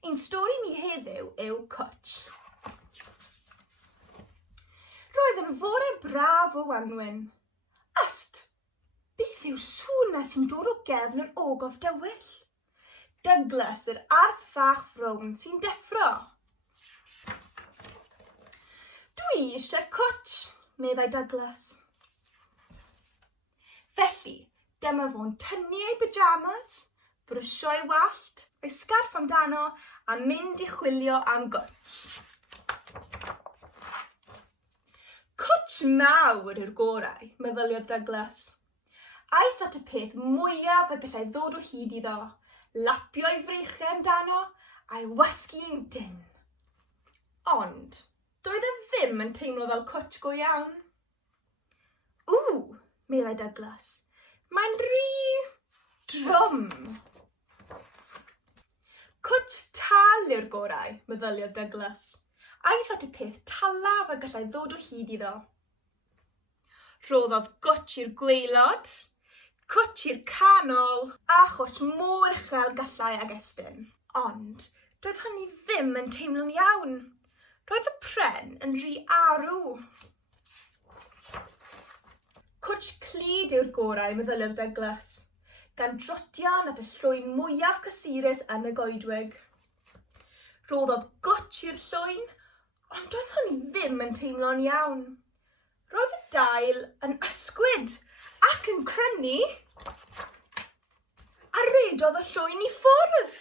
Ein stori ni heddiw yw Cwtsh. Roedd yn fore braf o Wanwyn. Ast, beth yw sŵn na sy'n dod o gefn yr ogof dywyll? Douglas, yr arth fach frown sy'n deffro. Dwi eisiau Cwtsh, meddai Douglas. Felly, dyma fo'n tynnu ei pyjamas, brwsio ei wallt, ei sgarff amdano a mynd i chwilio am Cwtsh. Cwtsh mawr yw'r gorau, meddyliodd Douglas. Aeth at y peth mwyaf y gallai ddod o hyd iddo, lapio ei freichiau amdano a'i wasgu'n dyn. Ond, doedd e ddim yn teimlo fel Cwtsh go iawn. Meddai Douglas, mae'n rhy drwm. Cwtsh tal yw'r gorau, meddyliodd Douglas. Aeth at y peth talaf a gallai ddod o hyd iddo. Rhoddodd Cwtsh i'r gwaelod, Cwtsh i'r canol, a Cwtsh mor uchel gallai ag estyn. Ond, doedd hynny ddim yn teimlo'n iawn. Roedd y pren yn rhy arw. Cwtsh clud yw'r gorau, meddyliodd Douglas, gan drotian at y llwyn mwyaf cysurus yn y goedwig. Rhoddodd Cwtsh i'r llwyn, ond doedd hynny ddim yn teimlo'n iawn. Roedd y dail yn ysgwyd ac yn crynu, a redodd y llwyn i ffwrdd.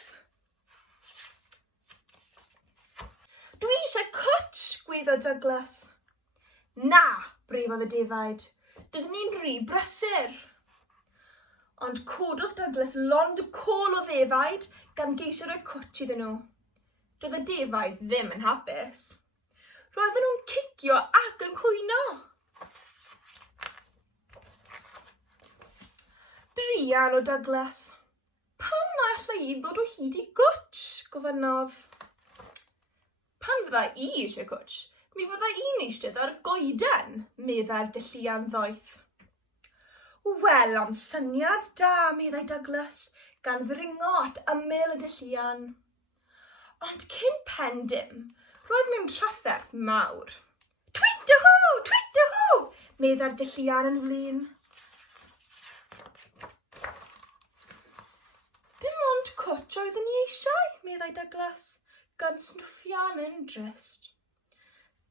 Dwi eisiau Cwtsh, gwaeddodd Douglas. Na, brefodd y defaid. Dydyn ni'n rhy brysur. Ond cododd Douglas lond y col o ddefaid gan geisio rhoi Cwtsh iddyn nhw. Doedd y defaid ddim yn hapus. Roedden nhw'n cicio ac yn cwyno. Drian o Douglas. Pam na allai i ddod o hyd i Cwtsh, gofynnodd. Pan fydda i eisiau Cwtsh, mi fydda i'n eistedd ar goeden, meddai'r dylluan ddoeth. Wel, am syniad da, meddai Douglas, gan ddringo at ymyl y dylluan. Ond cyn pen dim, roedd mewn trafferth mawr. Tweet-a-hoo, meddai'r dylluan yn flin. Dim ond Cwtsh oedd yn eisiau, meddai Douglas, gan snwffian yn drist.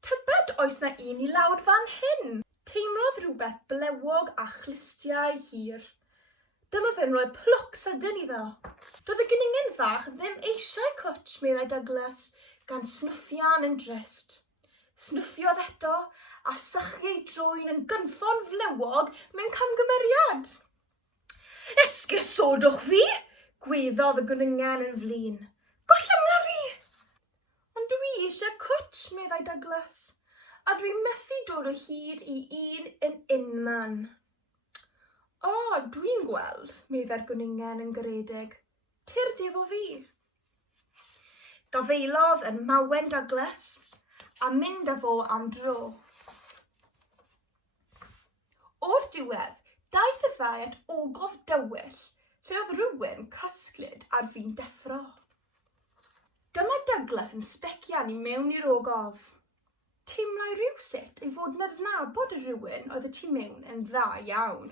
Tybed oes na un i lawr fan hyn. Teimlodd rhywbeth blewog a chlistiau hir. Dyma fe'n rhoi plwc sydyn iddo. Doedd y gynningen fach ddim eisiau Cwtsh, meddai Douglas, gan snwffian yn drist. Snwffiodd eto a sychu ei drwyn yn gynffon flewog mewn camgymeriad. Esgusodwch fi, gwaeddodd y gynningen yn flin. Gollynga fi! Ond dwi eisiau Cwtsh, meddai Douglas, a dwi methu dod o hyd i un yn unman. O, dwi'n gweld, meddai'r gwningen yn garedig. Tyrd efo fi. Gafeilodd yn mawen Douglas a mynd â fo am dro. O'r diwedd, daeth y ddau at ogof dywyll, lle oedd rhywun casglyd ar fi'n deffro. Dyma Douglas yn sbecian i mewn i'r ogof. Teimlai rywsut ei fod yn adnabod y rhywun oedd y tu mewn yn dda iawn.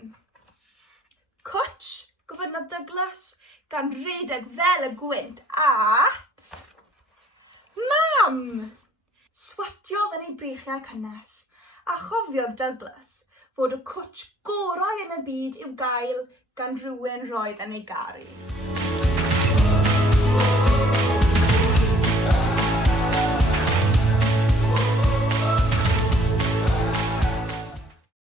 Cwtsh, gofynnodd Douglas, gan redeg fel y gwynt at... Mam! Swatiodd yn ei breichiau cynnes, a chofiodd Douglas fod y Cwtsh gorau yn y byd i'w gael gan rhywun roedd yn ei garu.